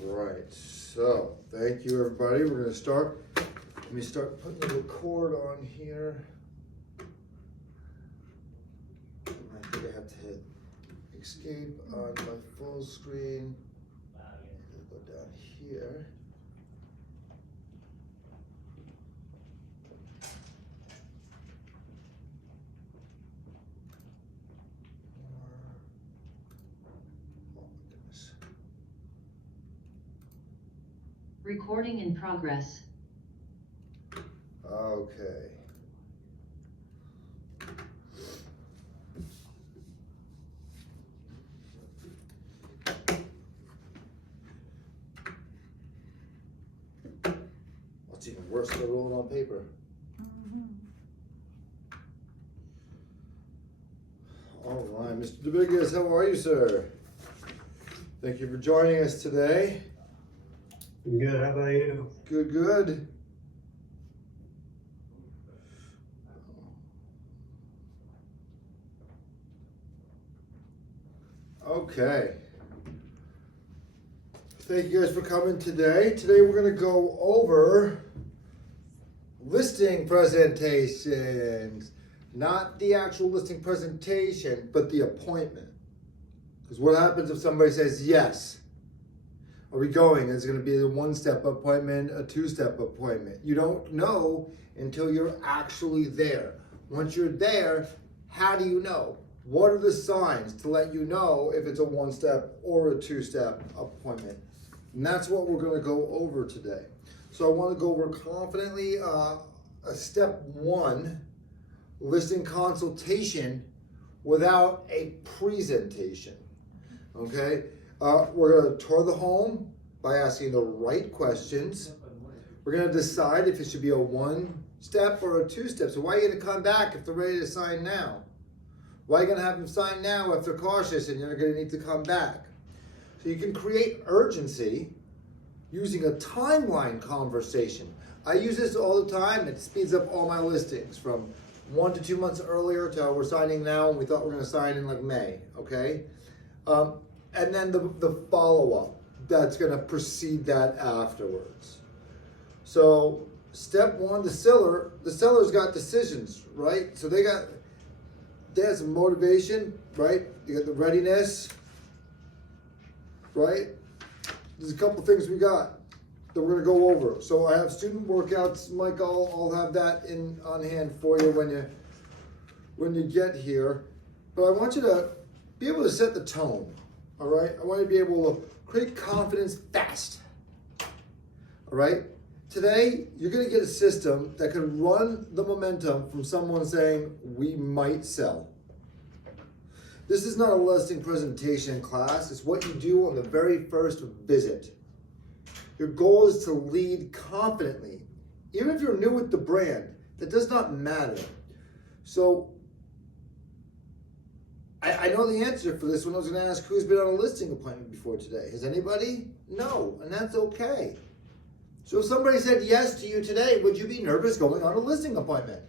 Right, so thank you everybody. We're gonna start. Let me start putting the record on here. I think I have to hit escape on my full screen. Go down here. Oh my goodness. Recording in progress. Okay. What's even worse than rolling on paper? All right, Mr. Dominguez, how are you, sir? Thank you for joining us today. Good, how about you? Good, good. Okay. Thank you guys for coming today. Today we're going to go over listing presentations. Not the actual listing presentation, but the appointment. Because what happens if somebody says yes? Are we going? It's going to be a one-step appointment, a two-step appointment. You don't know until you're actually there. Once you're there, how do you know? What are the signs to let you know if it's a one-step or a two-step appointment? And that's what we're going to go over today. So I want to go over confidently a step one, listing consultation without a presentation. Okay? We're going to tour the home by asking the right questions. We're going to decide if it should be a one-step or a two-step. So why are you going to come back if they're ready to sign now? Why are you going to have them sign now if they're cautious and you're going to need to come back? So you can create urgency using a timeline conversation. I use this all the time. It speeds up all my listings from 1 to 2 months earlier to we're signing now and we thought we're going to sign in like May, okay? And then the follow-up that's going to precede that afterwards. So step one, the seller's got decisions, right? So they have some motivation, right? You got the readiness, right? There's a couple things we got that we're going to go over. So I have student workouts, Mike. I'll have that on hand for you when you get here. But I want you to be able to set the tone. All right, I want you to be able to create confidence fast. All right, today you're going to get a system that can run the momentum from someone saying we might sell. This is not a listing presentation class. It's what you do on the very first visit. Your goal is to lead confidently. Even if you're new with the brand, that does not matter. So I know the answer for this one. I was going to ask who's been on a listing appointment before today. Has anybody? No, and that's okay. So if somebody said yes to you today, would you be nervous going on a listing appointment?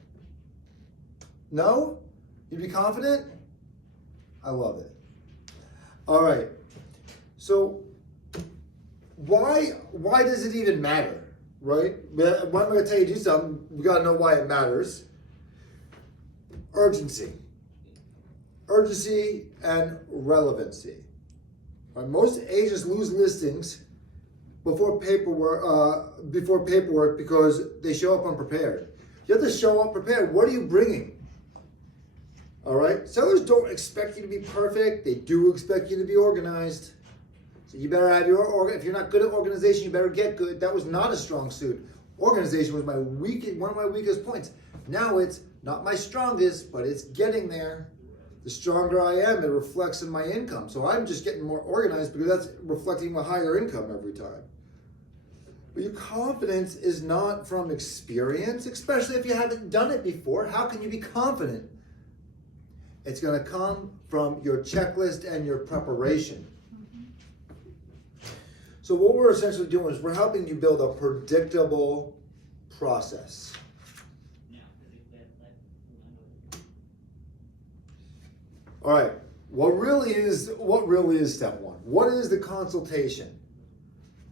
No? You'd be confident? I love it. All right. So why does it even matter, right? When I'm going to tell you to do something, we got to know why it matters. Urgency and relevancy. Right? Most agents lose listings before paperwork because they show up unprepared. You have to show up prepared. What are you bringing? All right. Sellers don't expect you to be perfect. They do expect you to be organized. So you better have if you're not good at organization, you better get good. That was not a strong suit. Organization was one of my weakest points. Now it's not my strongest, but it's getting there. The stronger I am, it reflects in my income. So I'm just getting more organized because that's reflecting a higher income every time. But your confidence is not from experience, especially if you haven't done it before. How can you be confident? It's going to come from your checklist and your preparation. So what we're essentially doing is we're helping you build a predictable process. All right, what really is step one? What is the consultation?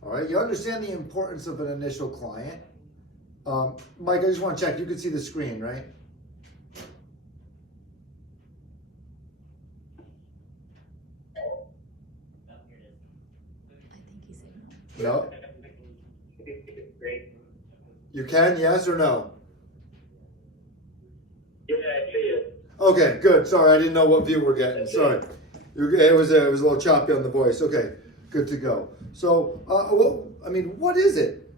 All right, you understand the importance of an initial client. Mike, I just want to check. You can see the screen, right? No? You can, yes or no? Yeah, I see it. Okay, good. Sorry, I didn't know what view we're getting. Sorry. It was a little choppy on the voice. Okay, good to go. So, what is it?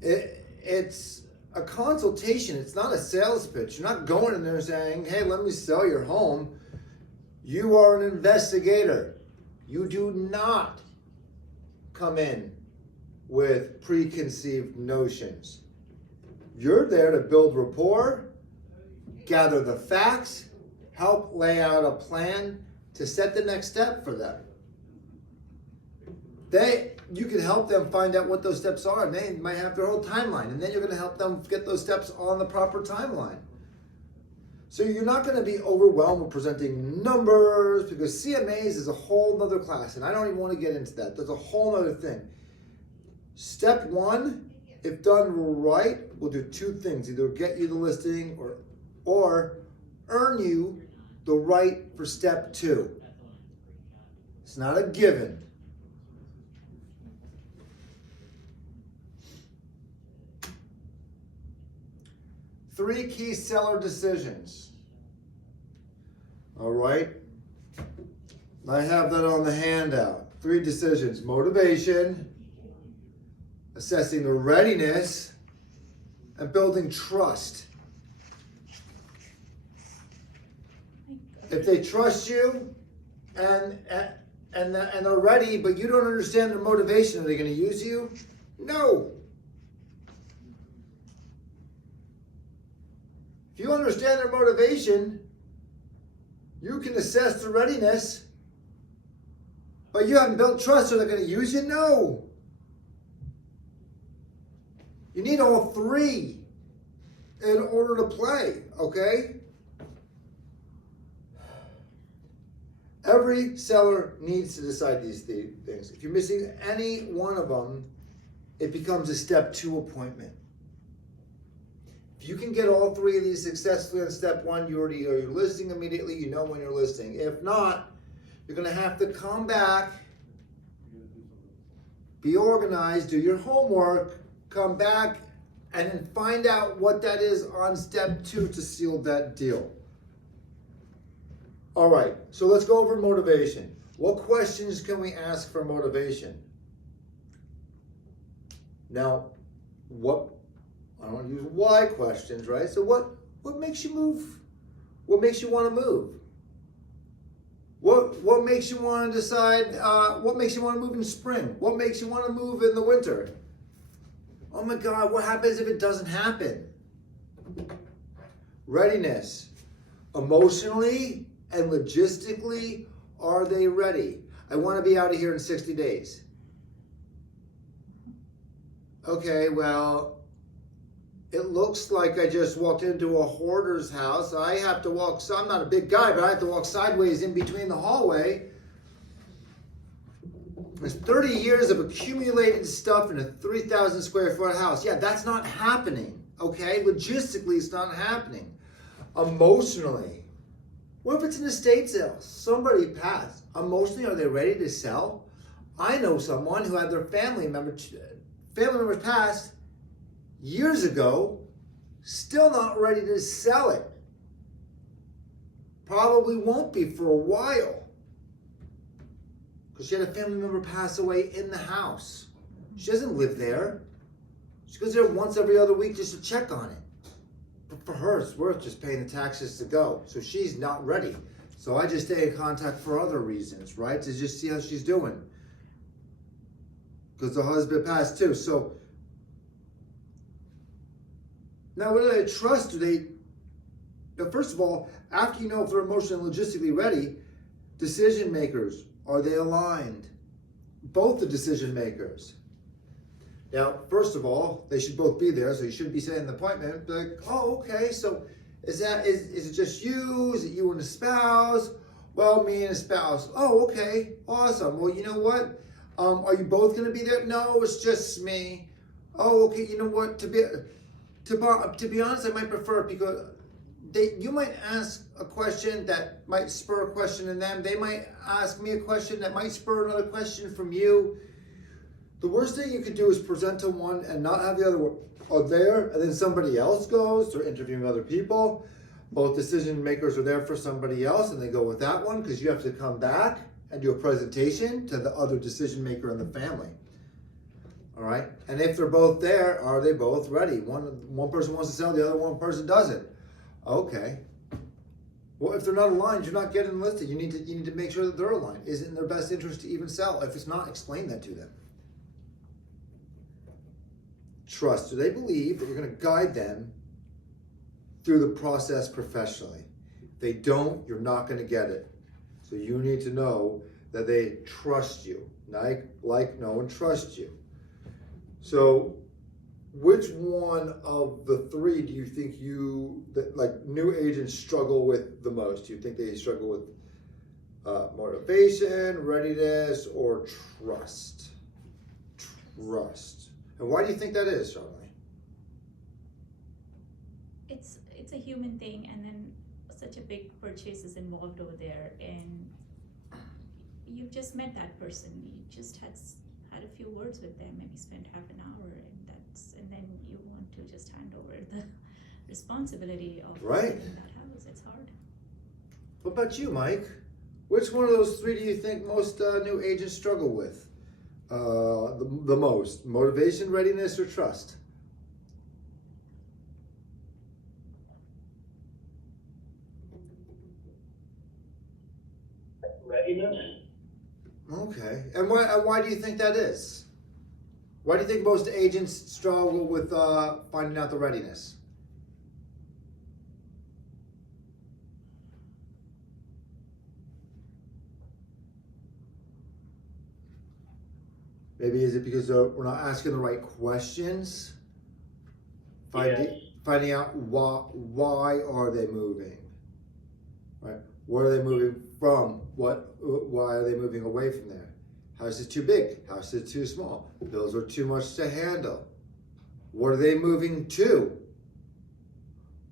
It's a consultation. It's not a sales pitch. You're not going in there saying, hey, let me sell your home. You are an investigator. You do not come in with preconceived notions. You're there to build rapport, gather the facts, help lay out a plan to set the next step for them. You can help them find out what those steps are, and they might have their whole timeline, and then you're going to help them get those steps on the proper timeline. So you're not going to be overwhelmed with presenting numbers, because CMAs is a whole nother class, and I don't even want to get into that. There's a whole other thing. Step one, if done right, will do two things: either get you the listing or earn you the right for step two. It's not a given. Three key seller decisions. All right. I have that on the handout. 3 decisions: motivation, assessing the readiness, and building trust. If they trust you and they're ready, but you don't understand their motivation, are they going to use you? No. If you understand their motivation, you can assess the readiness, but you haven't built trust, so they're going to use you? No. You need all 3 in order to play, okay? Every seller needs to decide these things. If you're missing any one of them, it becomes a step 2 appointment. If you can get all 3 of these successfully on step 1, you're listing immediately, you know when you're listing. If not, you're going to have to come back, be organized, do your homework, come back, and then find out what that is on step 2 to seal that deal. All right, so let's go over motivation. What questions can we ask for motivation? Now, I don't want to use why questions, right? So what makes you move? What makes you want to move? What makes you want to decide, what makes you want to move in spring? What makes you want to move in the winter? Oh my God, what happens if it doesn't happen? Readiness. Emotionally and logistically, are they ready? I want to be out of here in 60 days. Okay, well, it looks like I just walked into a hoarder's house. I have to walk, so I'm not a big guy, but I have to walk sideways in between the hallway. There's 30 years of accumulated stuff in a 3,000 square foot house. Yeah, that's not happening, okay? Logistically, it's not happening. Emotionally, what if it's an estate sale? Somebody passed. Emotionally, are they ready to sell? I know someone who had their family members passed years ago, still not ready to sell it. Probably won't be for a while. Because she had a family member pass away in the house. She doesn't live there. She goes there once every other week just to check on it. But for her, it's worth just paying the taxes to go. So she's not ready. So I just stay in contact for other reasons, right? To just see how she's doing. Because the husband passed too. So now, whether they trust, first of all, after you know if they're emotionally and logistically ready, decision makers, are they aligned? Both the decision makers. Now, first of all, they should both be there, so you shouldn't be setting the appointment. Be like, oh, okay, so is it just you? Is it you and a spouse? Well, me and a spouse. Oh, okay, awesome. Well, you know what? Are you both gonna be there? No, it's just me. Oh, okay, you know what, to be honest, I might prefer it because you might ask a question that might spur a question in them. They might ask me a question that might spur another question from you. The worst thing you could do is present to one and not have the other one there, and then somebody else goes. They're interviewing other people. Both decision makers are there for somebody else, and they go with that one because you have to come back and do a presentation to the other decision maker in the family. All right, and if they're both there, are they both ready? One person wants to sell, the other one person doesn't. Okay. Well, if they're not aligned, you're not getting listed. You need to make sure that they're aligned. Is it in their best interest to even sell? If it's not, explain that to them. Trust. Do they believe that you're going to guide them through the process professionally? If they don't, you're not going to get it. So you need to know that they trust you. Like, know, and trust you. So which one of the three do you think like new agents struggle with the most? Do you think they struggle with motivation, readiness, or trust? Trust. And why do you think that is, Charlie? It's a human thing, and then such a big purchase is involved over there, and you've just met that person. You just had a few words with them, maybe spent half an hour, and then you want to just hand over the responsibility of right. in that house. It's hard. What about you, Mike? Which one of those three do you think most new agents struggle with? The most? Motivation, readiness, or trust? Readiness? Okay. And why do you think that is? Why do you think most agents struggle with finding out the readiness? Maybe is it because we're not asking the right questions? Finding out why are they moving? Right? What are they moving from? Why are they moving away from there? House is too big. House is too small. Bills are too much to handle. What are they moving to?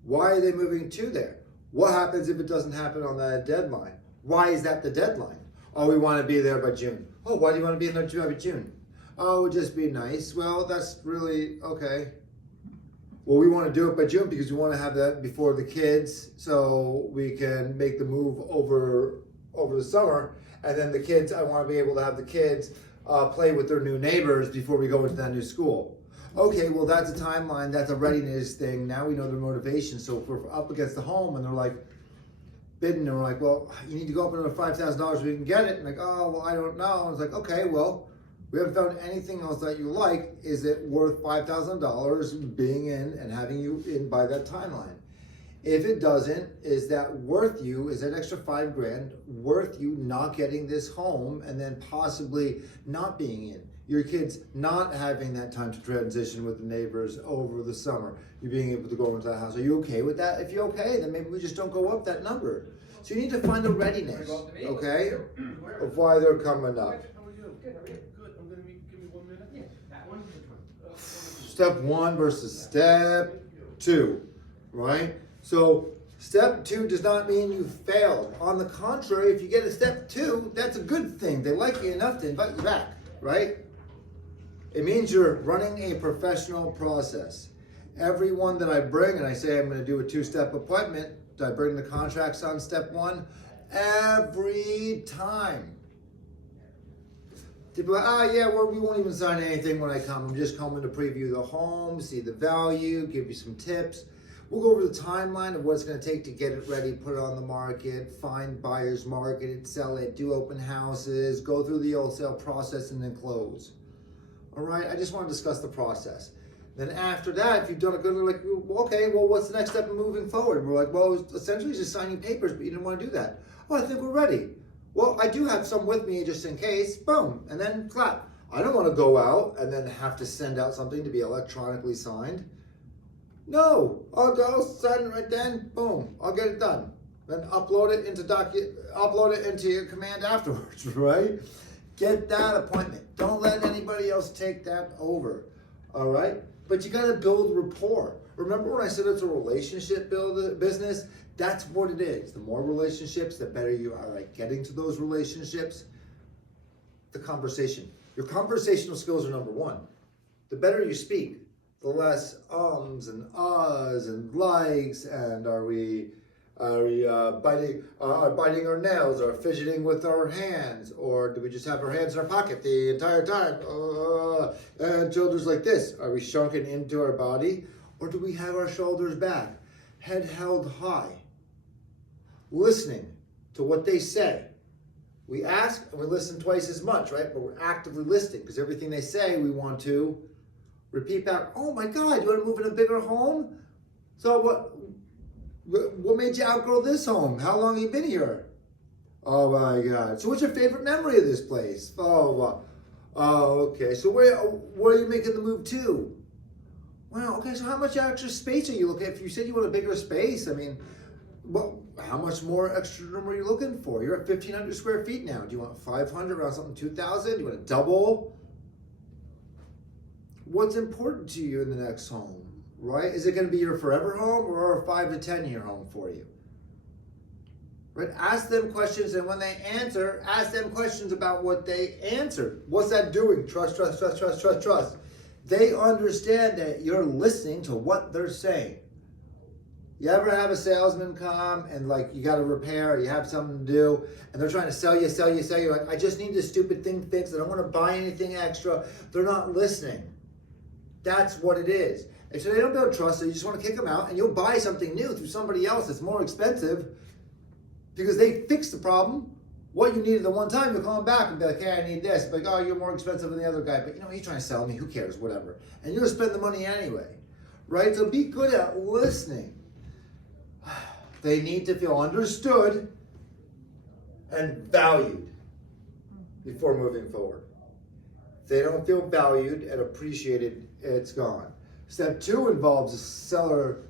Why are they moving to there? What happens if it doesn't happen on that deadline? Why is that the deadline? Oh, we want to be there by June. Oh, why do you want to be there by June? Oh, it would just be nice. Well, that's really okay. Well, we want to do it by June because we want to have that before the kids so we can make the move over the summer. And then the kids, I want to be able to have the kids play with their new neighbors before we go into that new school. Okay, well, that's a timeline. That's a readiness thing. Now we know their motivation. So if we're up against the home and they're like bidding, and we're like, well, you need to go up another $5,000 so we can get it. And like, oh, well, I don't know. And it's like, okay, well, we haven't found anything else that you like. Is it worth $5,000 being in and having you in by that timeline? If it doesn't, is that worth you? Is that extra $5,000 worth you not getting this home and then possibly not being in? Your kids not having that time to transition with the neighbors over the summer. You being able to go into the house. Are you okay with that? If you're okay, then maybe we just don't go up that number. So you need to find the readiness, okay, of why they're coming up. Step one versus step two, right? So step two does not mean you failed. On the contrary, if you get a step two, that's a good thing. They like you enough to invite you back, right? It means you're running a professional process. Everyone that I bring, and I say I'm going to do a two-step appointment, do I bring the contracts on step one? Every time. People are like, oh yeah, well, we won't even sign anything when I come. I'm just coming to preview the home, see the value, give you some tips. We'll go over the timeline of what it's going to take to get it ready, put it on the market, find buyers, market it, sell it, do open houses, go through the wholesale process, and then close. All right, I just want to discuss the process. Then after that, if you've done a good, like, well, okay, well, what's the next step in moving forward? We're like, well, essentially just signing papers, but you didn't want to do that. Oh, I think we're ready. Well, I do have some with me just in case, boom, and then clap. I don't want to go out and then have to send out something to be electronically signed. No, I'll go sign it right then, boom, I'll get it done. Then upload it into your command afterwards, right? Get that appointment. Don't let anybody else take that over. All right? But you got to build rapport. Remember when I said it's a relationship business? That's what it is. The more relationships, the better you are at getting to those relationships. The conversation. Your conversational skills are number one. The better you speak, the less ums and ahs and likes and are we biting our nails or fidgeting with our hands, or do we just have our hands in our pocket the entire time and shoulders like this? Are we shrunken into our body, or do we have our shoulders back, head held high, listening to what they say? We ask and we listen twice as much, right? But we're actively listening because everything they say we want to repeat back. Oh my God, you want to move in a bigger home? So what made you outgrow this home? How long have you been here? Oh my God. So what's your favorite memory of this place? Oh, okay. So where are you making the move to? Well, okay, so how much extra space are you looking at? If you said you want a bigger space, I mean, well, how much more extra room are you looking for? You're at 1,500 square feet now. Do you want 500, around something 2,000? Do you want to double? What's important to you in the next home, right? Is it going to be your forever home or a 5 to 10 year home for you? Right? Ask them questions, and when they answer, ask them questions about what they answered. What's that doing? Trust, trust, trust, trust, trust, trust. They understand that you're listening to what they're saying. You ever have a salesman come and like you got to repair, or you have something to do, and they're trying to sell you. Like, I just need this stupid thing fixed. I don't want to buy anything extra. They're not listening. That's what it is. And so they don't build trust, so you just want to kick them out, and you'll buy something new through somebody else that's more expensive because they fixed the problem. What you needed the one time, you'll call them back and be like, hey, I need this. Like, oh, you're more expensive than the other guy, but you know, he's trying to sell me. Who cares? Whatever. And you're going to spend the money anyway, right? So be good at listening. They need to feel understood and valued before moving forward. If they don't feel valued and appreciated, it's gone. Step 2 involves a seller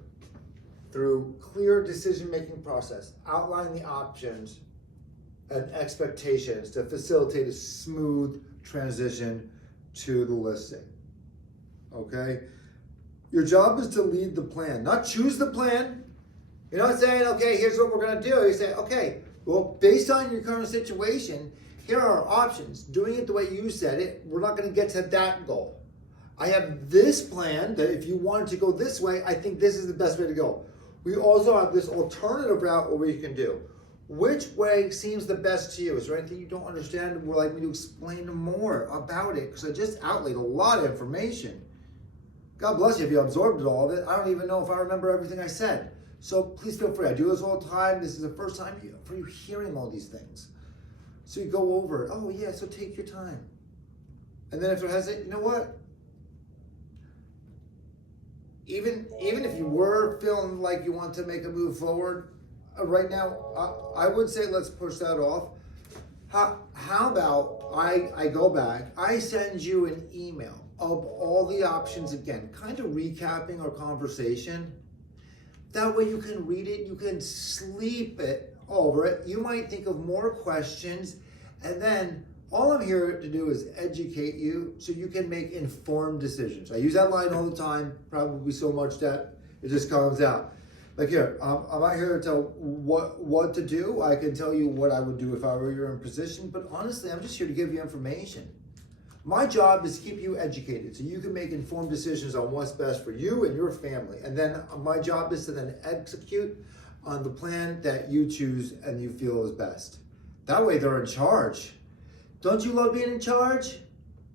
through clear decision-making process, outline the options and expectations to facilitate a smooth transition to the listing. Okay? Your job is to lead the plan, not choose the plan. You're not saying, okay, here's what we're going to do. You say, okay, well, based on your current situation, here are our options. Doing it the way you said it, we're not going to get to that goal. I have this plan that if you wanted to go this way, I think this is the best way to go. We also have this alternative route where we can do. Which way seems the best to you? Is there anything you don't understand and would like me to explain more about it? Because I just outlaid a lot of information. God bless you if you absorbed all of it. I don't even know if I remember everything I said. So please feel free. I do this all the time. This is the first time for you hearing all these things. So you go over it. Oh yeah, so take your time. And then if there has it, you know what? Even if you were feeling like you want to make a move forward, right now, I would say let's push that off. How about I go back, I send you an email of all the options again, kind of recapping our conversation. That way you can read it, you can sleep over it. You might think of more questions, and then all I'm here to do is educate you so you can make informed decisions. I use that line all the time, probably so much that it just comes out. Like here, I'm not here to tell what to do. I can tell you what I would do if I were in your position, but honestly, I'm just here to give you information. My job is to keep you educated so you can make informed decisions on what's best for you and your family. And then my job is to then execute on the plan that you choose and you feel is best. That way they're in charge. Don't you love being in charge?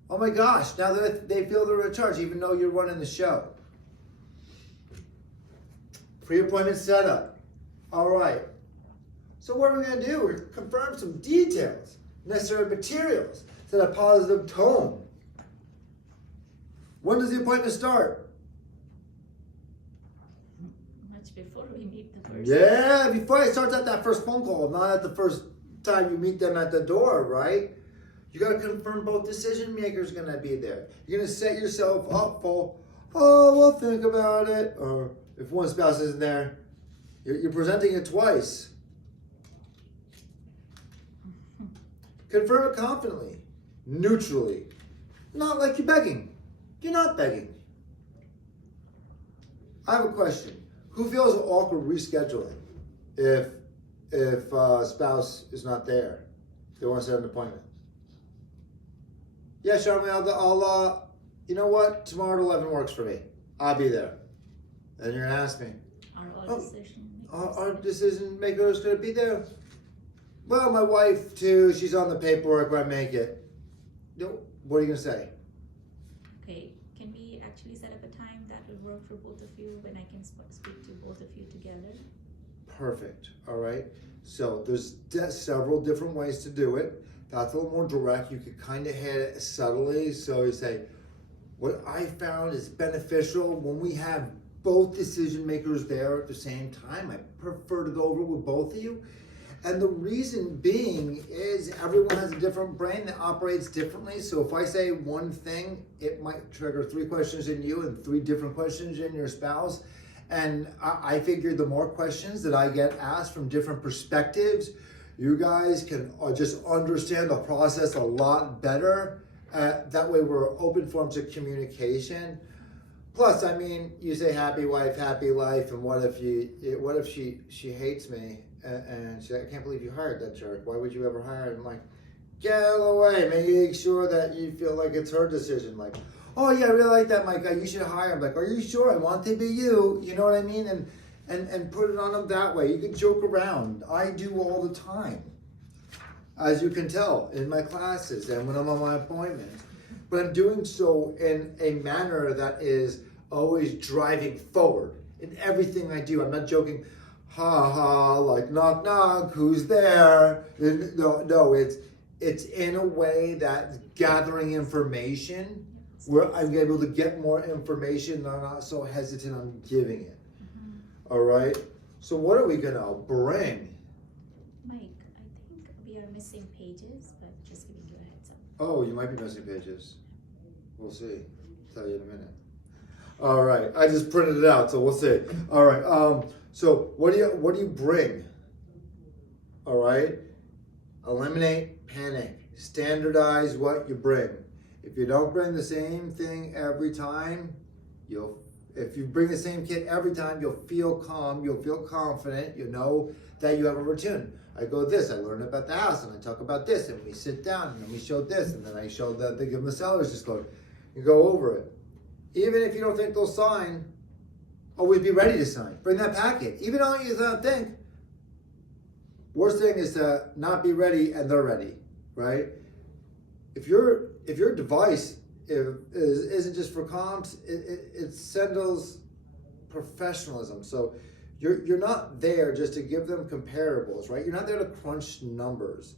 Oh my gosh, now that they feel they're in charge, even though you're running the show. Pre-appointment setup. All right. So what are we going to do? We're going to confirm some details, necessary materials, set a positive tone. When does the appointment start? Much before we meet the person. Yeah, before it starts at that first phone call, not at the first time you meet them at the door, right? You got to confirm both decision makers going to be there. You're going to set yourself up for, oh, we'll think about it. Or if one spouse isn't there, you're presenting it twice. Confirm it confidently. neutrally. Not like you're begging. You're not begging. I have a question. Who feels awkward rescheduling if spouse is not there? They want to set an appointment. Yeah, Charmaine, I'll you know what? Tomorrow at 11 works for me. I'll be there. And you're gonna ask me, our decision maker is gonna be there. Well, my wife too. She's on the paperwork, but I make it. What are you gonna say? Okay, can we actually set up a time that will work for both of you when I can speak to both of you together? Perfect. All right. So there's several different ways to do it. That's a little more direct. You could kind of hit it subtly. So you say, what I found is beneficial when we have both decision makers there at the same time. I prefer to go over with both of you. And the reason being is everyone has a different brain that operates differently. So if I say one thing, it might trigger 3 questions in you and 3 different questions in your spouse. And I figure the more questions that I get asked from different perspectives, you guys can just understand the process a lot better. That way we're open forms of communication. Plus, I mean, you say happy wife, happy life, and what if she hates me and she's like, I can't believe you hired that jerk. Why would you ever hire him? I'm like, get out of the way. Make sure that you feel like it's her decision. Like, oh yeah, I really like that Mike guy. You should hire him. Like, are you sure? I want to be you. You know what I mean? And put it on them that way. You can joke around. I do all the time, as you can tell in my classes and when I'm on my appointments. But I'm doing so in a manner that is always driving forward in everything I do. I'm not joking, ha ha, like knock knock, who's there? No, it's in a way that's gathering information where I'm able to get more information and I'm not so hesitant on giving it. All right, so what are we gonna bring? Mike, I think we are missing pages, but just giving you a heads up. Oh, you might be missing pages. We'll see. I'll tell you in a minute. All right, I just printed it out, so we'll see. All right, so what do you bring? All right, eliminate panic. Standardize what you bring. If you don't bring the same thing every time, if you bring the same kit every time, you'll feel calm, you'll feel confident, you know that you have a routine. I go this, I learn about the house, and I talk about this, and we sit down, and then we show this, and then I show that they give them a seller's disclosure. You go over it. Even if you don't think they'll sign, always be ready to sign. Bring that packet. Even though you don't think. Worst thing is to not be ready and they're ready, right? If your device isn't just for comps, it sendles professionalism. So you're not there just to give them comparables, right? You're not there to crunch numbers.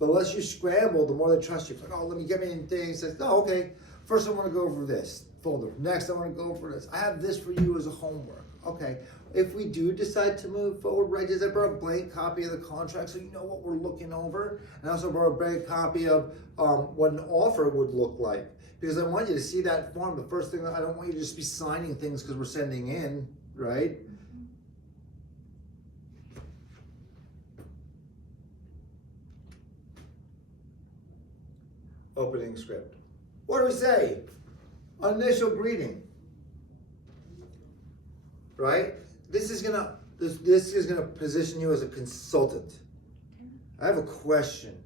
The less you scramble, the more they trust you. It's like, oh, let me get me in things. Says, oh, okay. First, I want to go over this folder. Next, I want to go over this. I have this for you as a homework. Okay. If we do decide to move forward, right, just I brought a blank copy of the contract so you know what we're looking over. And I also brought a blank copy of what an offer would look like. Because I want you to see that form. The first thing, I don't want you to just be signing things because we're sending in, right? Opening script. What do we say? Initial greeting. Right? This is gonna position you as a consultant. I have a question.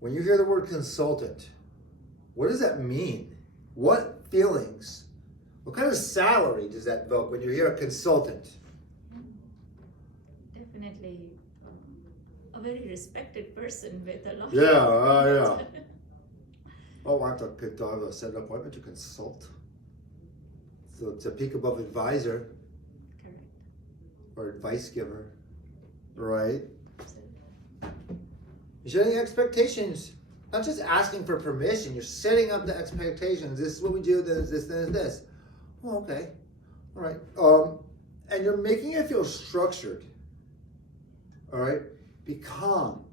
When you hear the word consultant, what does that mean? What feelings? What kind of salary does that evoke when you hear a consultant? Definitely a very respected person with a lot Yeah. Oh, I have to set an appointment to consult. So it's a peak above advisor. Correct. Or advice giver, right? Absolutely. You're setting expectations, not just asking for permission. You're setting up the expectations. This is what we do. This. Oh, okay, all right. And you're making it feel structured. All right. Be calm.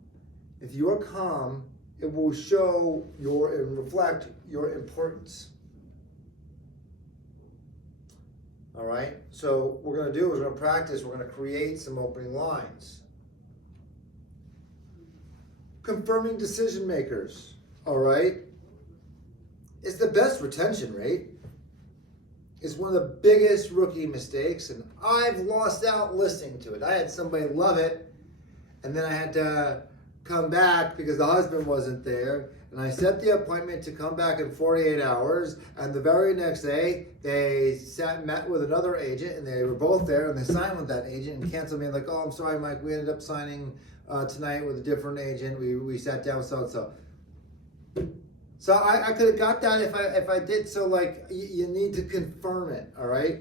If you are calm, it will show and reflect your importance. All right. So what we're going to do is we're going to practice. We're going to create some opening lines. confirming decision makers, all right? It's the best retention rate. It's one of the biggest rookie mistakes, and I've lost out listening to it. I had somebody love it, and then I had to come back because the husband wasn't there, and I set the appointment to come back in 48 hours, and the very next day, they met with another agent, and they were both there, and they signed with that agent and canceled me, like, oh, I'm sorry, Mike, we ended up signing tonight with a different agent. We sat down with so-and-so. So I could have got that if I did. So like you need to confirm it, all right?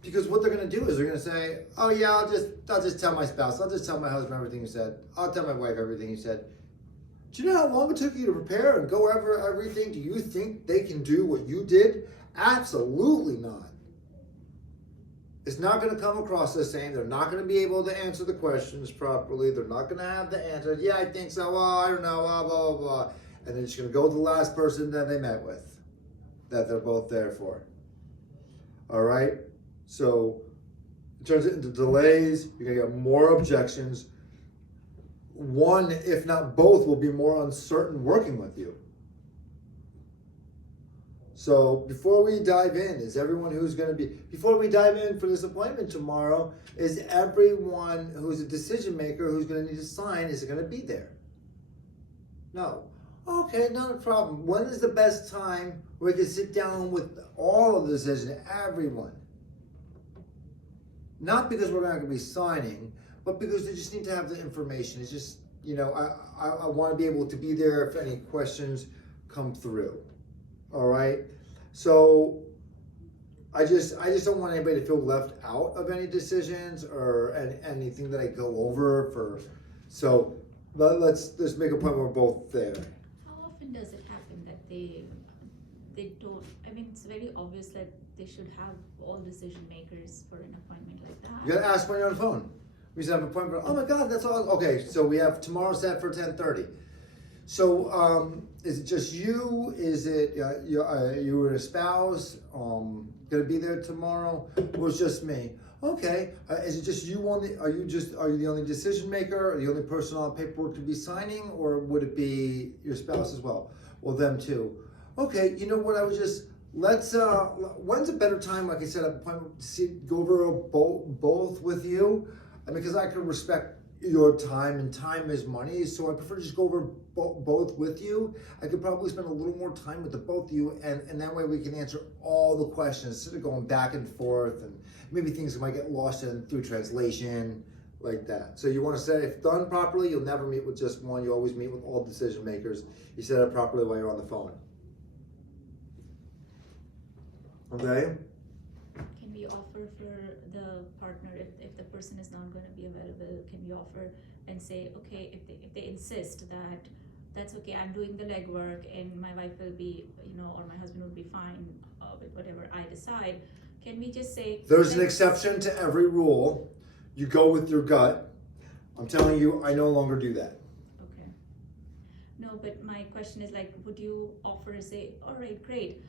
Because what they're gonna do is they're gonna say, oh yeah, I'll just tell my spouse, I'll just tell my husband everything you said, I'll tell my wife everything you said. Do you know how long it took you to prepare and go over everything? Do you think they can do what you did? Absolutely not. It's not going to come across the same. They're not going to be able to answer the questions properly. They're not going to have the answer. Yeah, I think so. Oh, I don't know. Blah, blah, blah. And then it's going to go to the last person that they met with, that they're both there for. All right? So it turns it into delays. You're going to get more objections. One, if not both, will be more uncertain working with you. So before we dive in, before we dive in for this appointment tomorrow, is everyone who's a decision maker who's going to need to sign, is it going to be there? No. Okay, not a problem. When is the best time where we can sit down with all of the decision, everyone? Not because we're not going to be signing, but because they just need to have the information. It's just, I want to be able to be there if any questions come through. All right. So I just don't want anybody to feel left out of any decisions or anything that I go over for. So let's make a point where we're both there. How often does it happen that they don't? I mean, it's very obvious that they should have all decision makers for an appointment like that. You gotta ask when you're on the phone. We just have an appointment. Oh my God, that's all. Okay, so we have tomorrow set for 10:30. So, is it just you? Is it you and a spouse gonna be there tomorrow? Or it's just me? Okay. Is it just you only? Are you the only decision maker? Are you the only person on paperwork to be signing, or would it be your spouse as well? Well, them too. Okay. You know what? Let's. When's a better time? Like I said, an appointment to go over both with you. I mean, because I can respect your time, and time is money, so I prefer to just go over both with you. I could probably spend a little more time with the both of you, and that way we can answer all the questions instead of going back and forth, and maybe things might get lost through translation, like that. So you want to set it, if done properly, you'll never meet with just one. You always meet with all decision makers. You set it properly while you're on the phone. Okay? Can we offer for the partner, if the person is not going to be available, can we offer and say, okay, if they insist that that's okay, I'm doing the legwork and my wife will be, or my husband will be fine with whatever I decide, can we just say... There's an exception to every rule. You go with your gut. I'm telling you, I no longer do that. Okay. No, but my question is like, would you offer, say, all right, great.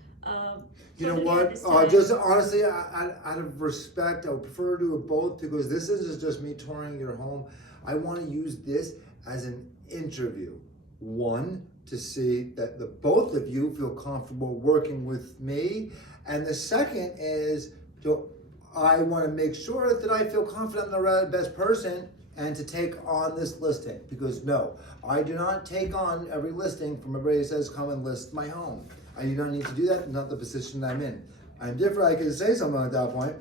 You know totally what? Just honestly, out of respect, I would prefer to do it both because this isn't just me touring your home. I want to use this as an interview. One, to see that the both of you feel comfortable working with me. And the second is, I want to make sure that I feel confident I'm the best person and to take on this listing. Because no, I do not take on every listing from everybody that says, come and list my home. I do not need to do that, not the position I'm in. I'm different, I can say something at that point.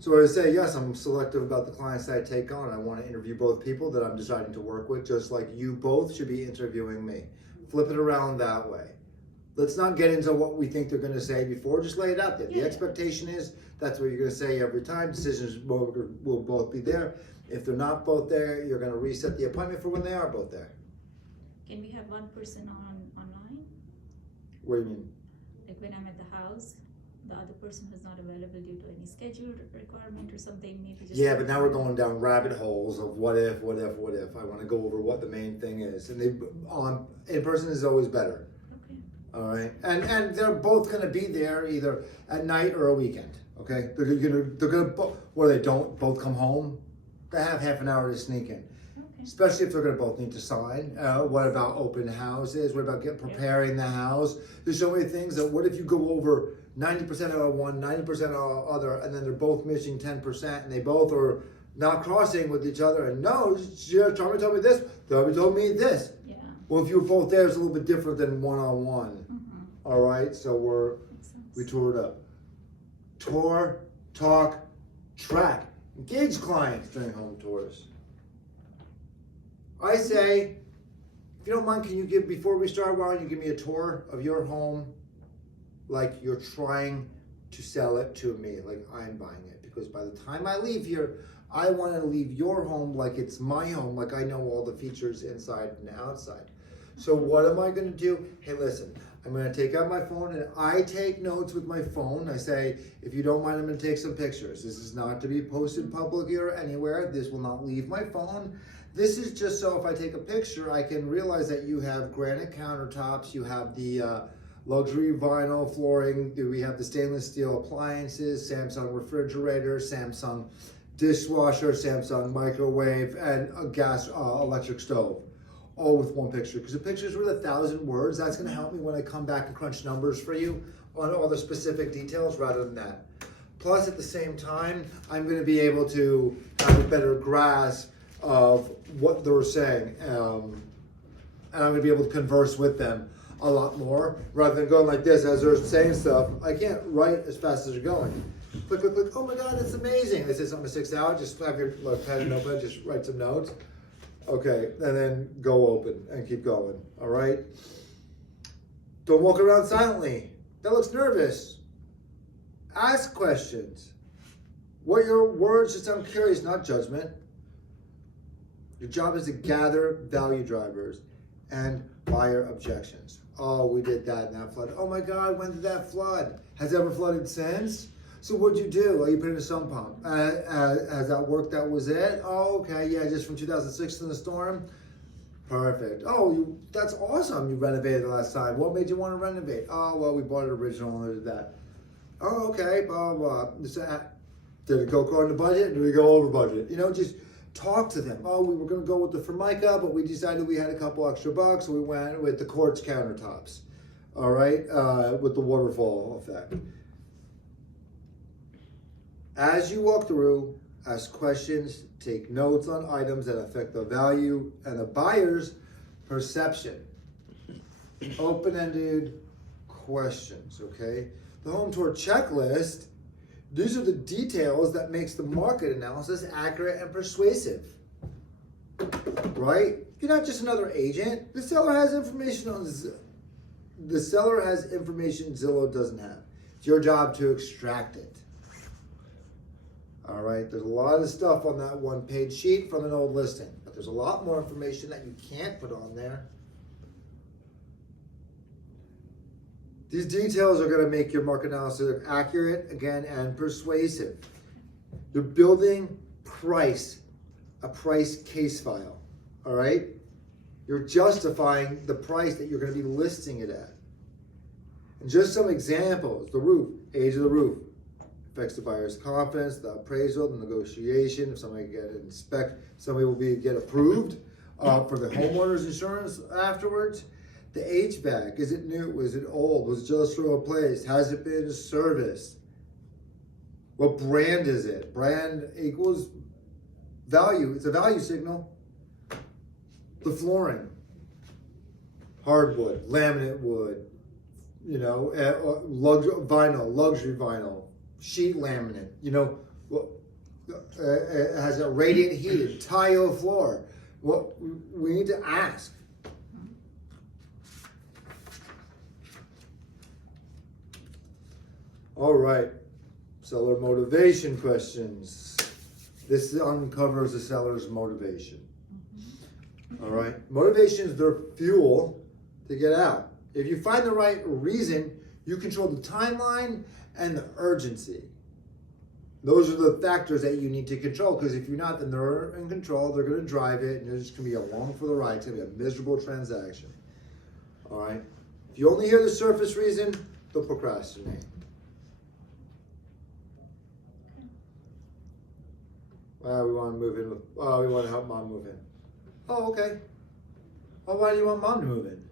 So I say, yes, I'm selective about the clients that I take on. I want to interview both people that I'm deciding to work with, just like you both should be interviewing me. Flip it around that way. Let's not get into what we think they're going to say before, just lay it out there. The expectation is that's what you're going to say every time. Decisions will both be there. If they're not both there, you're going to reset the appointment for when they are both there. Can we have one person online? What do you mean? Like when I'm at the house, the other person who's not available due to any schedule requirement or something, maybe just... Yeah, but now we're going down rabbit holes of what if. I want to go over what the main thing is. And in person is always better. Okay. All right. And they're both going to be there either at night or a weekend. Okay. They're gonna, or they don't both come home. They have half an hour to sneak in. Okay. Especially if they're gonna both need to sign. What about open houses? What about preparing the house? There's so many things that what if you go over 90% of one, 90% of the other, and then they're both missing 10%, and they both are not crossing with each other. And no, Tommy told me this, Tommy told me this. Yeah. Well, if you were both there, it's a little bit different than one-on-one. Mm-hmm. All right, so Makes sense. we tore it up. Tour, talk, track. Engage clients during home tours. I say, if you don't mind, can you give, before we start, why don't you give me a tour of your home like you're trying to sell it to me, like I'm buying it. Because by the time I leave here, I want to leave your home like it's my home, like I know all the features inside and outside. So what am I going to do? Hey, listen, I'm going to take out my phone and I take notes with my phone. I say, if you don't mind, I'm going to take some pictures. This is not to be posted publicly or anywhere. This will not leave my phone. This is just so if I take a picture, I can realize that you have granite countertops, you have the luxury vinyl flooring, we have the stainless steel appliances, Samsung refrigerator, Samsung dishwasher, Samsung microwave, and a gas electric stove. All with one picture, because a picture is worth 1,000 words. That's going to help me when I come back and crunch numbers for you on all the specific details rather than that. Plus, at the same time, I'm going to be able to have a better grasp of what they're saying, and I'm going to be able to converse with them a lot more rather than going like this as they're saying stuff. I can't write as fast as they're going. Click, click, click. Oh my God, it's amazing. They say something sticks out. Just have your pen and notepad. Just write some notes. Okay, and then go open and keep going. All right. Don't walk around silently. That looks nervous. Ask questions. What your words just sound curious, not judgment. Your job is to gather value drivers and buyer objections. Oh, we did that in that flood. Oh my God, when did that flood? Has it ever flooded since? So what'd you do? Oh, you put in a sump pump. Has that worked? That was it? Oh, okay, yeah, just from 2006 in the storm? Perfect. Oh, that's awesome. You renovated the last time. What made you want to renovate? Oh, well, we bought it original and did that. Oh, okay, blah, blah, blah. Did it go according to budget? Did we go over budget? You know, just talk to them. Oh, we were going to go with the Formica, but we decided we had a couple extra bucks, so we went with the quartz countertops. All right, with the waterfall effect. As you walk through, ask questions, take notes on items that affect the value and the buyer's perception. Open-ended questions, okay? The home tour checklist, these are the details that makes the market analysis accurate and persuasive, right? You're not just another agent. The seller has information Zillow doesn't have. It's your job to extract it. All right, there's a lot of stuff on that one-page sheet from an old listing, but there's a lot more information that you can't put on there. These details are going to make your market analysis accurate, again, and persuasive. You're building a price case file, all right? You're justifying the price that you're going to be listing it at. And just some examples: the roof, age of the roof, affects the buyer's confidence, the appraisal, the negotiation. If somebody somebody will get approved for the homeowners insurance afterwards. The HVAC, is it new? Was it old? Was it just replaced? Has it been serviced? What brand is it? Brand equals value. It's a value signal. The flooring, hardwood, laminate wood, you know, luxury vinyl, sheet laminate, you know, has a radiant heated tile floor. What we need to ask. All right, seller motivation questions. This uncovers the seller's motivation. All right, motivation is their fuel to get out. If you find the right reason, you control the timeline and the urgency. Those are the factors that you need to control, because if you're not, then they're in control, they're going to drive it, and it's just going to be along for the ride. It's going to be a miserable transaction. All right, if you only hear the surface reason, they'll procrastinate. We want to move in. We want to help mom move in. Oh, okay. Well, why do you want mom to move in?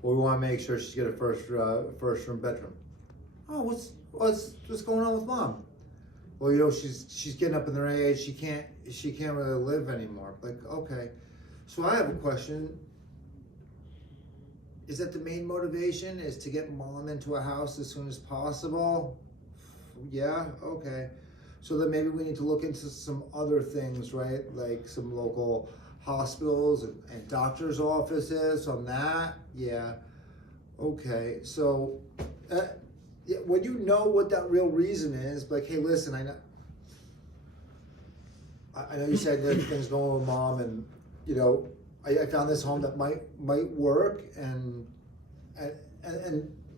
Well, we want to make sure she's got a first room bedroom. Oh, what's going on with mom? Well, you know, she's getting up in her age. She can't really live anymore. Like, okay. So I have a question. Is that the main motivation? Is to get mom into a house as soon as possible? Yeah, okay. So then maybe we need to look into some other things, right? Like some local hospitals and doctor's offices on that. Yeah. Okay. So yeah, when you know what that real reason is, like, hey, listen, I know you said that things going on with mom, and you know, I found this home that might work, and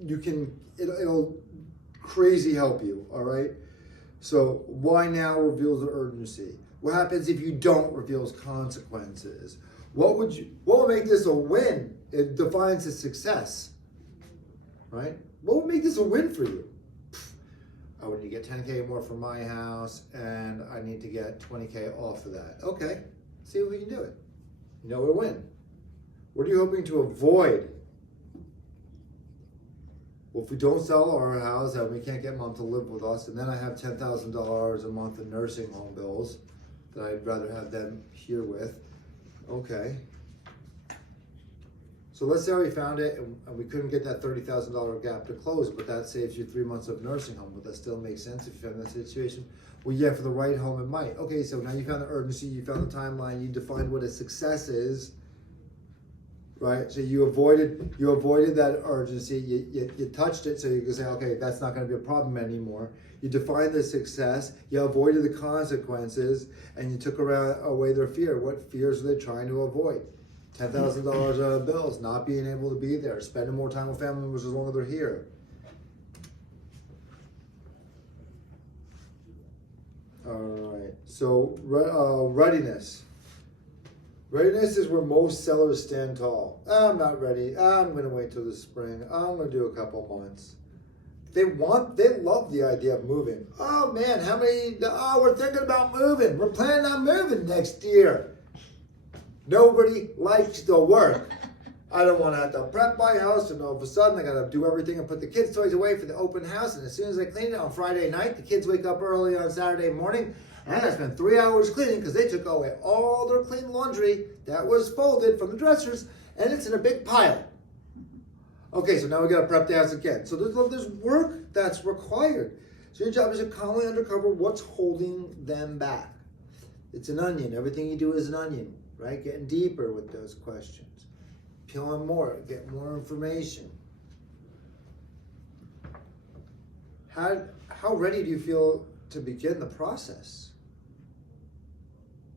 you can it'll crazy help you. All right. So why now reveals the urgency? What happens if you don't reveals consequences? What would make this a win? It defines a success, right? What would make this a win for you? I would need to get 10K more from my house, and I need to get 20K off of that. Okay, see if we can do it. You know, a win. What are you hoping to avoid? Well, if we don't sell our house and we can't get mom to live with us, and then I have $10,000 a month in nursing home bills that I'd rather have them here with. Okay. So let's say we found it and we couldn't get that $30,000 gap to close, but that saves you 3 months of nursing home. Would that still make sense if you found that situation? Well, yeah, for the right home, it might. Okay, so now you found the urgency, you found the timeline, you defined what a success is, right? So you avoided that urgency. You touched it, so you can say, okay, that's not going to be a problem anymore. You defined the success. You avoided the consequences, and you took away their fear. What fears are they trying to avoid? $10,000 of bills, not being able to be there, spending more time with family members as long as they're here. All right. So readiness. Readiness is where most sellers stand tall. I'm not ready. I'm going to wait till the spring. I'm going to do a couple months. They love the idea of moving. Oh man, we're thinking about moving. We're planning on moving next year. Nobody likes the work. I don't want to have to prep my house, and all of a sudden I got to do everything and put the kids' toys away for the open house. And as soon as I clean it on Friday night, the kids wake up early on Saturday morning, and I spent 3 hours cleaning because they took away all their clean laundry that was folded from the dressers, and it's in a big pile. Okay, so now we got to prep the house again. So there's work that's required. So your job is to calmly uncover what's holding them back. It's an onion. Everything you do is an onion, right? Getting deeper with those questions. Peeling more, get more information. How ready do you feel to begin the process?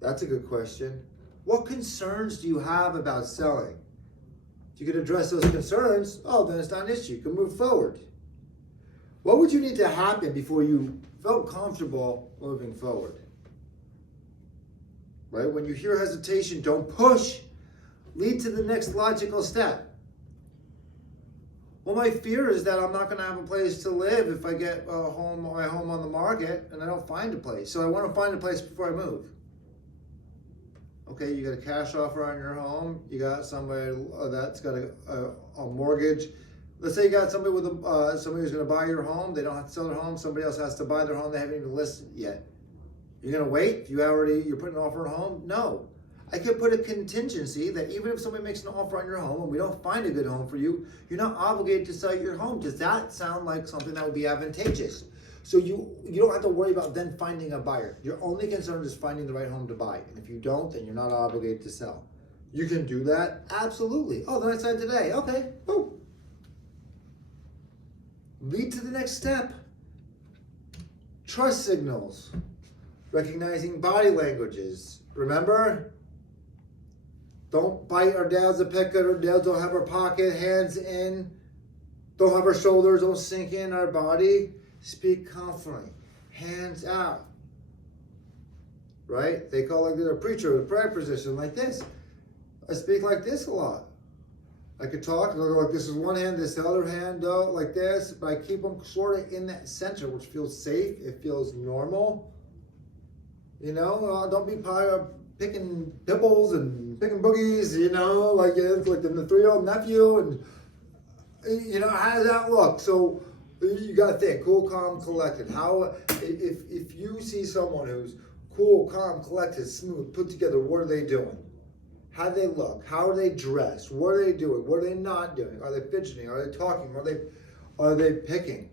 That's a good question. What concerns do you have about selling? If you could address those concerns, then it's not an issue. You can move forward. What would you need to happen before you felt comfortable moving forward? Right? When you hear hesitation, don't push. Lead to the next logical step. Well, my fear is that I'm not going to have a place to live if I get my home on the market and I don't find a place. So I want to find a place before I move. Okay, you got a cash offer on your home. You got somebody that's got a mortgage. Let's say you got somebody with somebody who's going to buy your home. They don't have to sell their home. Somebody else has to buy their home. They haven't even listed it yet. You're going to wait? You're putting an offer on home? No. I could put a contingency that even if somebody makes an offer on your home and we don't find a good home for you, you're not obligated to sell your home. Does that sound like something that would be advantageous? So you don't have to worry about then finding a buyer. Your only concern is finding the right home to buy. And if you don't, then you're not obligated to sell. You can do that? Absolutely. Oh, then I signed today. Okay. Boom. Lead to the next step. Trust signals. Recognizing body languages. Remember? Don't bite our nails to pick at our nails. Don't have our pocket, hands in. Don't have our shoulders, don't sink in our body. Speak confidently. Hands out. Right? They call it a preacher with a prayer position like this. I speak like this a lot. I could talk and I'll go like this is one hand, this the other hand, though, like this. But I keep them sort of in that center, which feels safe. It feels normal. You know, don't be picking pimples and picking boogies, you know, like it's like the 3-year-old nephew, and you know, how does that look? So you gotta think, cool, calm, collected. How if you see someone who's cool, calm, collected, smooth, put together, what are they doing? How do they look? How are they dressed? What are they doing? What are they not doing? Are they fidgeting? Are they talking? Are they picking?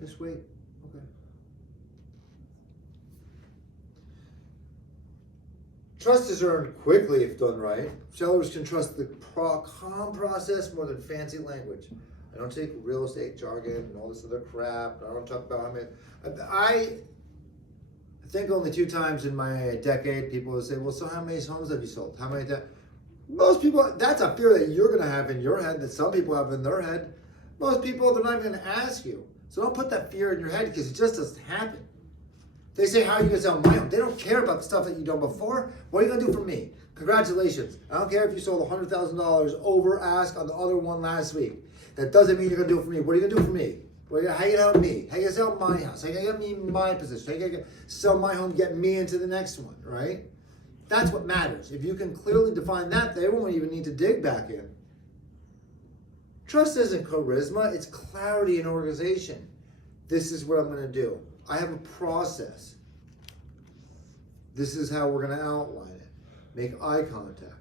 Just wait. Okay. Trust is earned quickly if done right. Sellers can trust the calm process more than fancy language. I don't take real estate jargon and all this other crap. I don't talk about how many. I think only 2 times in my decade people will say, well, so how many homes have you sold? How many times? Most people, that's a fear that you're going to have in your head, that some people have in their head. Most people, they're not even going to ask you. So don't put that fear in your head, because it just doesn't happen. They say, how are you going to sell my home? They don't care about the stuff that you've done before. What are you going to do for me? Congratulations. I don't care if you sold $100,000 over ask on the other one last week. That doesn't mean you're going to do it for me. What are you going to do for me? How you gonna help me? How you gonna sell my house? How you gonna get me my position? How you gonna sell my home, get me into the next one, right? That's what matters. If you can clearly define that, they won't even need to dig back in. Trust isn't charisma, it's clarity and organization. This is what I'm gonna do. I have a process. This is how we're gonna outline it. Make eye contact.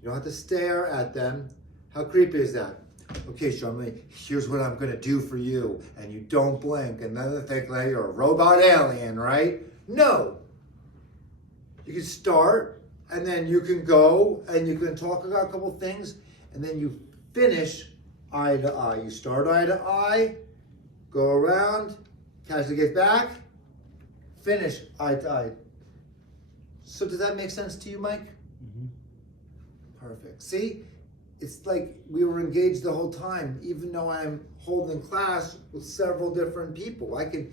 You don't have to stare at them. How creepy is that? Okay, Charmaine, here's what I'm gonna do for you, and you don't blink, and then they think like you're a robot alien, right? No. You can start, and then you can go, and you can talk about a couple things, and then you finish eye to eye. You start eye to eye, go around, casually get back, finish eye to eye. So does that make sense to you, Mike? Mm-hmm. Perfect. See? It's like we were engaged the whole time, even though I'm holding class with several different people. I can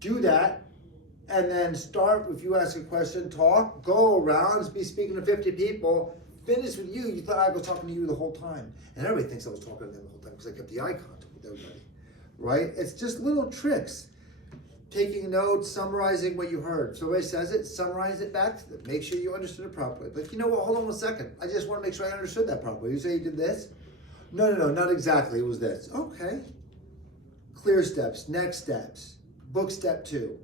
do that and then start, if you ask a question, talk, go around, be speaking to 50 people, finish with you. You thought I was talking to you the whole time. And everybody thinks I was talking to them the whole time because I kept the eye contact with everybody, right? It's just little tricks. Taking notes, summarizing what you heard. So somebody says it, summarize it back to them. Make sure you understood it properly. But you know what, hold on a second. I just want to make sure I understood that properly. You say you did this? No, not exactly. It was this. Okay. Clear steps, next steps. Book step 2.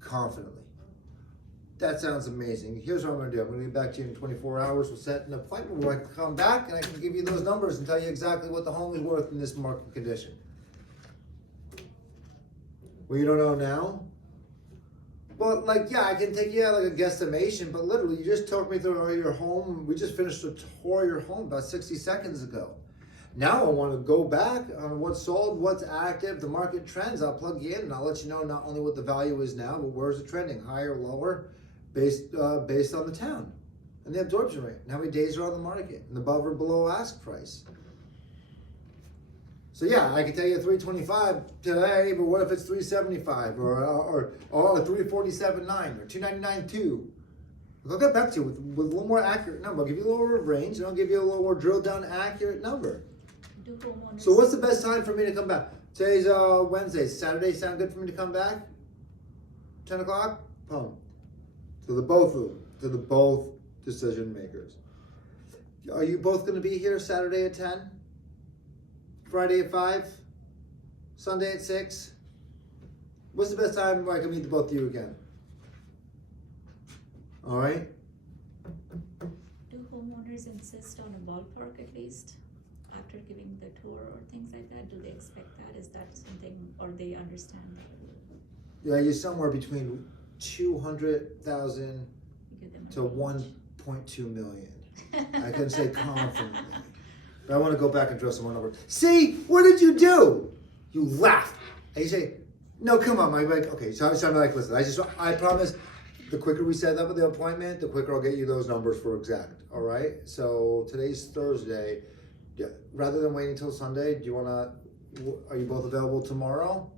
Confidently. That sounds amazing. Here's what I'm going to do. I'm going to get back to you in 24 hours. We'll set an appointment where I can come back and I can give you those numbers and tell you exactly what the home is worth in this market condition. Well, you don't know now? Well, like, yeah, I can take you out like a guesstimation, but literally, you just took me through your home. We just finished a tour of your home about 60 seconds ago. Now I want to go back on what's sold, what's active, the market trends. I'll plug you in and I'll let you know not only what the value is now, but where's it trending, higher, lower, based on the town and the absorption rate and how many days are on the market and above or below ask price. So yeah, I can tell you 325 today, but what if it's 375 or 347.9 or 299.2? I'll get back to you with a little more accurate number. I'll give you a little more range and I'll give you a little more drilled down accurate number. Do homeowners. So what's the best time for me to come back? Today's Wednesday. Saturday sound good for me to come back? 10 o'clock? Boom. To the both of them. To the both decision makers. Are you both going to be here Saturday at 10? Friday at 5? Sunday at 6? What's the best time where I can meet the both of you again? All right? Do homeowners insist on a ballpark at least after giving the tour or things like that? Do they expect that? Is that something, or they understand that? Yeah, you're somewhere between 200,000 You give them a to range. 1.2 million. I can say confidently. But I want to go back and draw some more numbers. See, what did you do? You laughed. And you say, no, come on, Mike. Okay, so I'm like, listen, I promise, the quicker we set up the appointment, the quicker I'll get you those numbers for exact. All right? So today's Thursday. Yeah, rather than waiting until Sunday, are you both available tomorrow?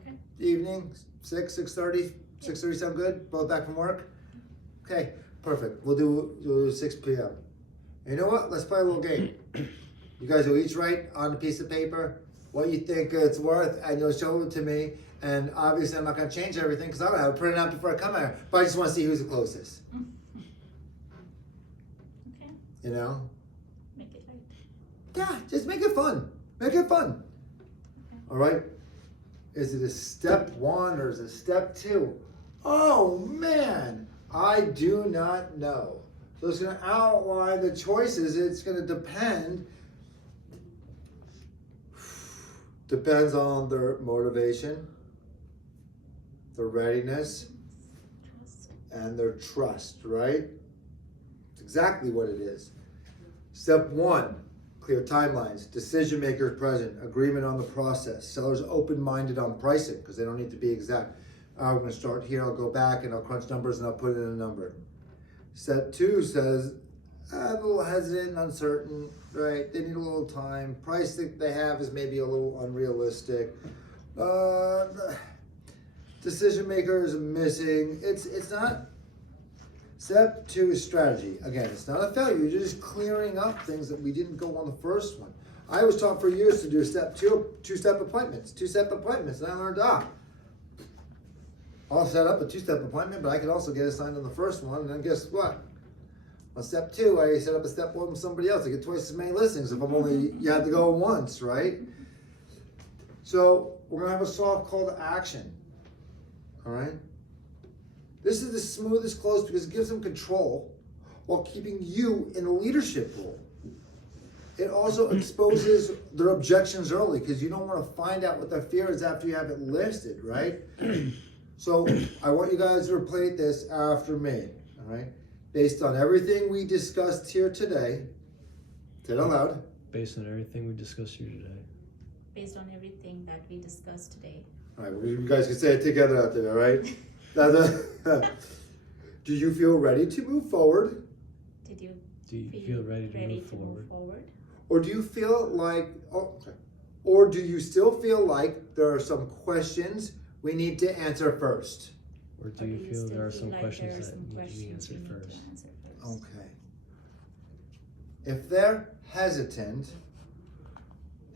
Okay. Evening, 6:30? 6:30 sound good? Both back from work? Okay, perfect. We'll do 6 p.m. And you know what? Let's play a little game. You guys will each write on a piece of paper what you think it's worth, and you'll show it to me, And obviously I'm not gonna change everything because I'm gonna have to print it out before I come here. But I just wanna see who's the closest. Okay, You know? make it light. Yeah, just make it fun. Make it fun. Okay. All right? Is it a step 1 or is it step 2? Oh man, I do not know. So it's gonna outline the choices. It's gonna depend. Depends on their motivation, their readiness, Trust. and their trust, right? It's exactly what it is. Step 1, clear timelines, decision makers present, agreement on the process, sellers open-minded on pricing because they don't need to be exact. We're gonna start here, I'll go back and I'll crunch numbers and I'll put in a number. Step 2 says, a little hesitant and uncertain, right? They need a little time. Price that they have is maybe a little unrealistic. Decision maker is missing. It's not. Step 2 is strategy. Again, it's not a failure. You're just clearing up things that we didn't go on the first one. I was taught for years to do step 2-step appointments, 2-step appointments, and I learned, I'll set up a 2-step appointment, but I could also get assigned on the first one, and then guess what? On step 2, I set up a step 1 with somebody else. I get twice as many listings if I'm only, you have to go once, right? So we're gonna have a soft call to action, all right? This is the smoothest close because it gives them control while keeping you in a leadership role. It also exposes their objections early because you don't wanna find out what their fear is after you have it listed, right? So I want you guys to replay this after me, all right? Based on everything we discussed here today, say it out loud. Based on everything we discussed here today. Based on everything that we discussed today. All right, well, you guys can say it together out there, all right? Do you feel ready to move forward? Did you Do you feel ready to move forward? Or do you feel like, or do you still feel like there are some questions we need to answer first? Or do you feel there are some like questions there are that some need to be questions you answered need to first? answer first? Okay. If they're hesitant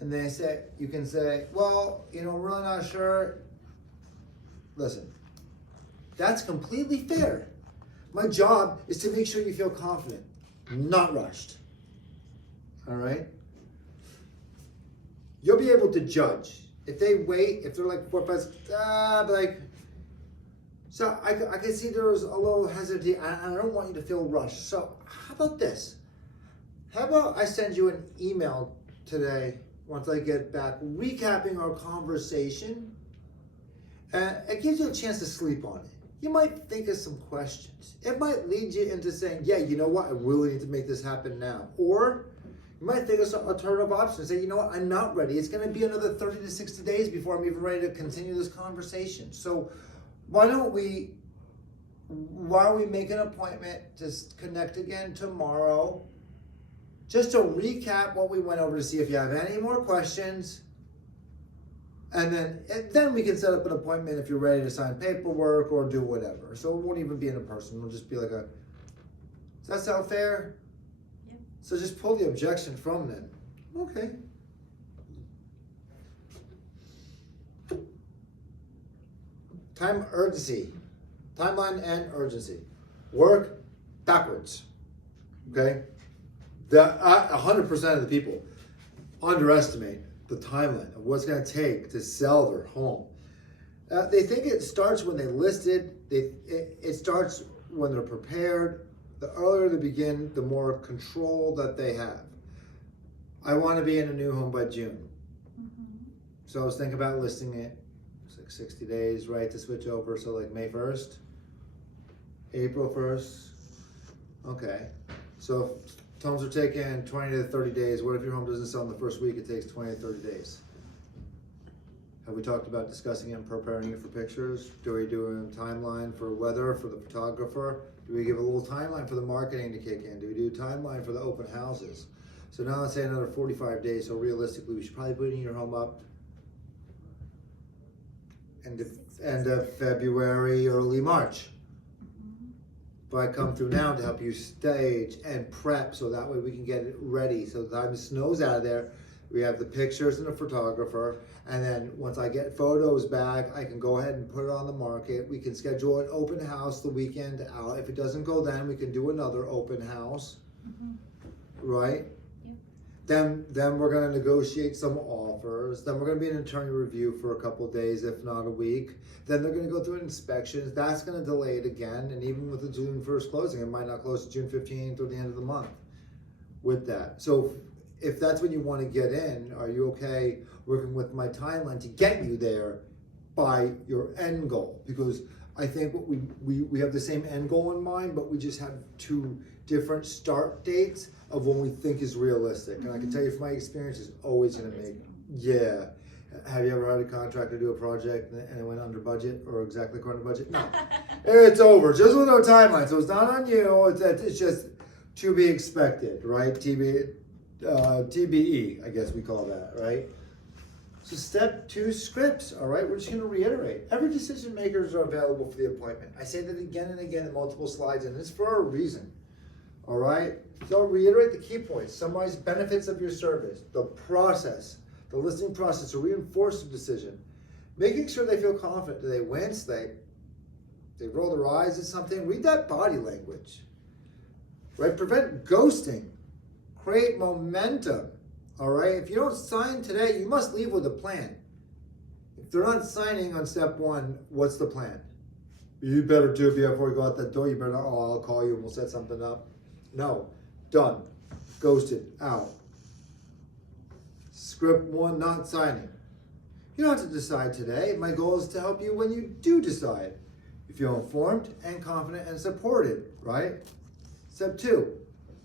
and they say, you can say, well, I'm really not sure. Listen, that's completely fair. My job is to make sure you feel confident, not rushed. All right? You'll be able to judge. If they wait, if they're like 4 or 5, like, so I can see there's a little hesitancy, and I don't want you to feel rushed. So how about this? How about I send you an email today, once I get back, recapping our conversation, and it gives you a chance to sleep on it. You might think of some questions. It might lead you into saying, yeah, you know what, I really need to make this happen now. Or you might think of some alternative options. Say, you know what, I'm not ready. It's gonna be another 30 to 60 days before I'm even ready to continue this conversation. So why don't we make an appointment to connect again tomorrow, just to recap what we went over to see if you have any more questions. And then we can set up an appointment if you're ready to sign paperwork or do whatever. So it won't even be in person. It'll just be like does that sound fair? Yep. So just pull the objection from them. Okay. Timeline and urgency. Work backwards. Okay? 100% of the people underestimate the timeline of what's going to take to sell their home. They think it starts when they list it. It starts when they're prepared. The earlier they begin, the more control that they have. I want to be in a new home by June. Mm-hmm. So I was thinking about listing it. It's like 60 days, right, to switch over. So like May 1st, April 1st. Okay. So if homes are taking 20 to 30 days, what if your home doesn't sell in the first week? It takes 20 to 30 days. Have we talked about discussing it and preparing it for pictures? Do we do a timeline for weather, for the photographer? Do we give a little timeline for the marketing to kick in? Do we do a timeline for the open houses? So now let's say another 45 days. So realistically, we should probably put your home up end of February, early March. But I come through now to help you stage and prep so that way we can get it ready. So the time the snow's out of there, We have the pictures and the photographer, and then once I get photos back, I can go ahead and put it on the market. We can schedule an open house the weekend out. If it doesn't go then, we can do another open house, right? Then we're gonna negotiate some offers. Then we're gonna be an attorney review for a couple of days, if not a week. Then they're gonna go through inspections. That's gonna delay it again. And even with the June 1st closing, it might not close to June 15th or the end of the month with that. So if that's when you want to get in, are you okay working with my timeline to get you there by your end goal? Because I think what we have the same end goal in mind, but we just have two different start dates of when we think is realistic. And I can tell you from my experience, it's always going to make, yeah. Have you ever had a contractor do a project and it went under budget or exactly according to budget? No. It's over, just with no timeline. So it's not on you, it's just to be expected, right? TBE, I guess we call that, right? So step 2, scripts, all right? We're just gonna reiterate. Every decision makers are available for the appointment. I say that again and again in multiple slides, and it's for a reason, all right? So reiterate the key points, summarize benefits of your service, the process, the listing process to reinforce the decision, making sure they feel confident. Do they wince? They roll their eyes at something? Read that body language, right? Prevent ghosting. Create momentum, all right? If you don't sign today, you must leave with a plan. If they're not signing on step 1, what's the plan? You better do it before you go out that door. You better not, oh, I'll call you and we'll set something up. No, done, ghosted, out. Script 1, not signing. You don't have to decide today. My goal is to help you when you do decide. You feel informed and confident and supported, right? Step 2,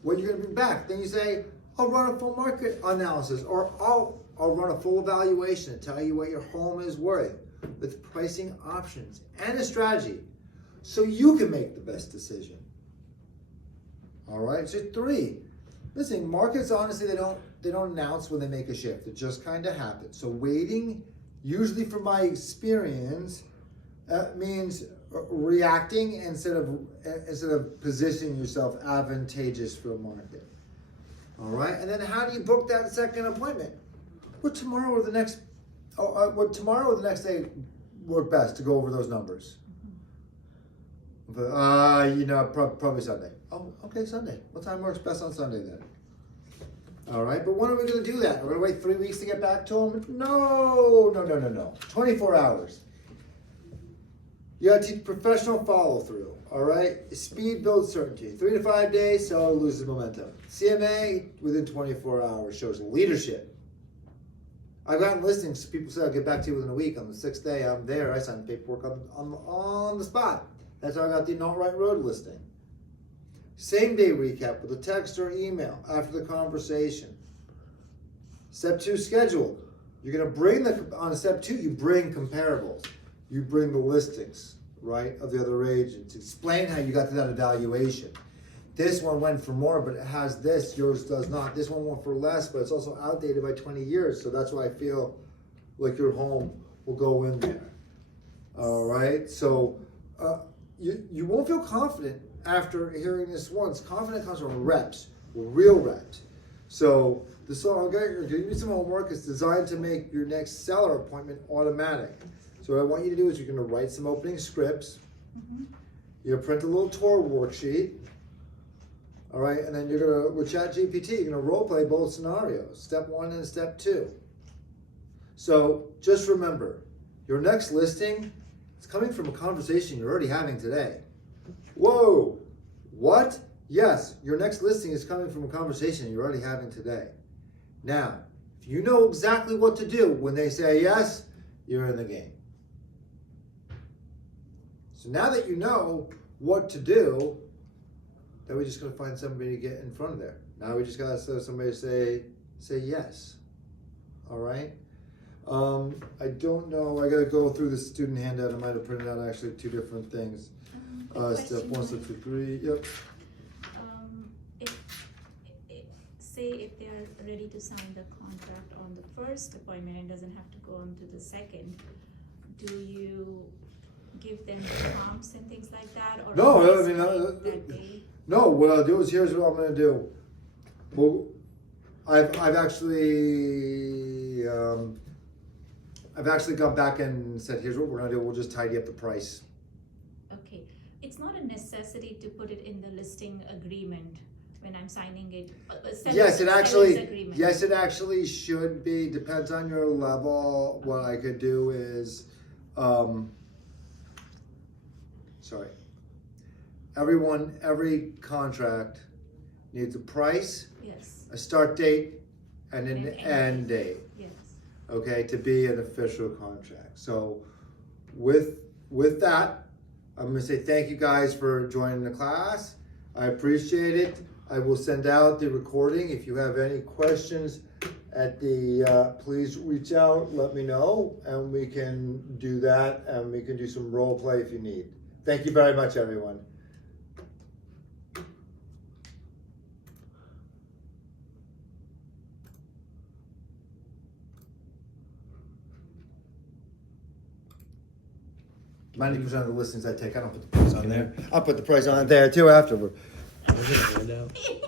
what you're gonna bring back. Then you say, I'll run a full market analysis, or I'll run a full evaluation and tell you what your home is worth with pricing options and a strategy so you can make the best decision. All right, so 3, listen, markets, honestly, they don't announce when they make a shift. It just kind of happens. So waiting, usually from my experience, means reacting instead of positioning yourself advantageous for the market. All right, and then how do you book that second appointment? Would tomorrow or the next day work best to go over those numbers? Probably Sunday. Oh, okay, Sunday. What time works best on Sunday then? All right, but when are we going to do that? We're going to wait 3 weeks to get back to them? No. 24 hours. You got to teach professional follow through, all right? Speed builds certainty. 3 to 5 days, seller loses momentum. CMA, within 24 hours, shows leadership. I've gotten listings, people say I'll get back to you within a week. On the 6th day, I'm there. I signed the paperwork on the spot. That's how I got the Not Right Road listing. Same day recap with a text or email after the conversation. Step 2, schedule. You're going to bring on step 2, you bring comparables. You bring the listings, right, of the other agents. Explain how you got to that evaluation. This one went for more, but it has this, yours does not. This one went for less, but it's also outdated by 20 years. So that's why I feel like your home will go in there. All right, so you won't feel confident after hearing this once. Confidence comes from reps, real reps. So I'm going to give you some homework. It's designed to make your next seller appointment automatic. So what I want you to do is you're going to write some opening scripts. You're going to print a little tour worksheet. All right, and then you're going to, with ChatGPT, you're going to role play both scenarios, step 1 and step 2. So just remember, your next listing is coming from a conversation you're already having today. Whoa, what? Yes, your next listing is coming from a conversation you're already having today. Now, if you know exactly what to do when they say yes, you're in the game. So now that you know what to do, then we just gotta find somebody to get in front of there. Now we just gotta have somebody to say yes. All right. I don't know. I gotta go through the student handout. I might have printed out actually 2 different things. Step 1, step 2, 3. Yep. If they are ready to sign the contract on the first appointment and doesn't have to go on to the second, do you give them prompts and things like that? Or No, I mean, that day? no, what I'll do is, here's what I'm gonna do. Well, I've actually gone back and said, here's what we're gonna do, we'll just tidy up the price. Okay, it's not a necessity to put it in the listing agreement when I'm signing it. Yes, it Seller's agreement. actually should be, depends on your level. What I could do is, every contract needs a price, Yes, a start date, and an And end date, yes. okay, to be an official contract. So with that, I'm gonna say thank you guys for joining the class. I appreciate it. I will send out the recording. If you have any questions please reach out, let me know, and we can do that, and we can do some role play if you need. Thank you very much, everyone. $90% of the listings I take, I don't put the price on there. I'll put the price on it there too afterward. Was it a handout?